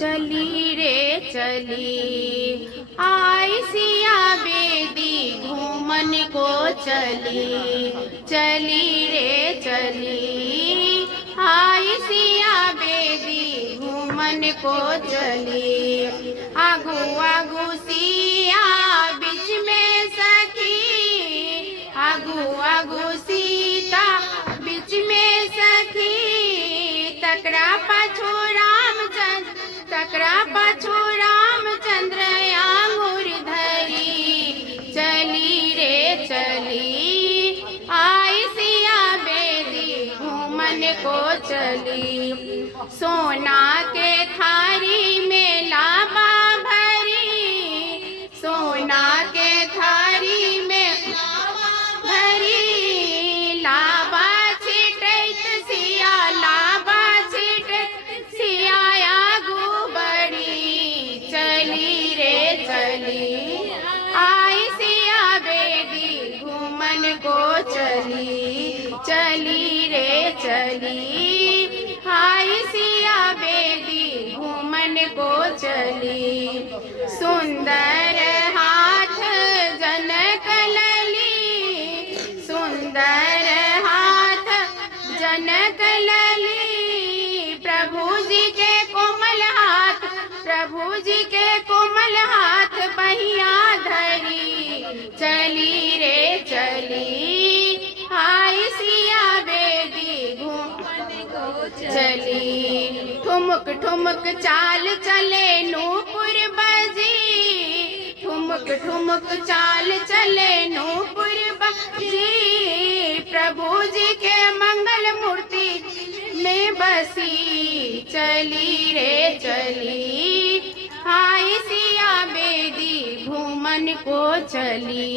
चली रे चली आई सिया बेदी घूमन को चली। चली रे चली आई सिया बेदी घूमन को चली। आगू आगू सिया बीच में सखी, आगू आगू सीता बीच में सखी। तकरा पाछू रामचंद्र, तकरा पाछू रामचंद्र आंगुर धरी। चली रे चली आई सिया बेदी घूमन को चली। सोना के थारी में लाबा भरी, सोना के थारी में भरी। लाबा छिटैत सिया, लाबा छिटैत सिया आगू बढ़ी। चली रे चली आई सिया बेदी घूमन को चली। चली रे चली आई सिया बेदी घूमन को चली। सुंदर हाथ जनक लली, सुंदर हाथ जनक लली। प्रभु जी के कोमल हाथ, प्रभु जी के कोमल हाथ बहिया धरी। चली रे चली आई सिया बेदी घूमन को चली। ठुमक ठुमक चाल चले नूपुर बजी, ठुमक ठुमक चाल चले नूपुर बजी। प्रभु जी के मंगल मूर्ति में बसी। चली रे चली आई सिया बेदी घूमन को चली।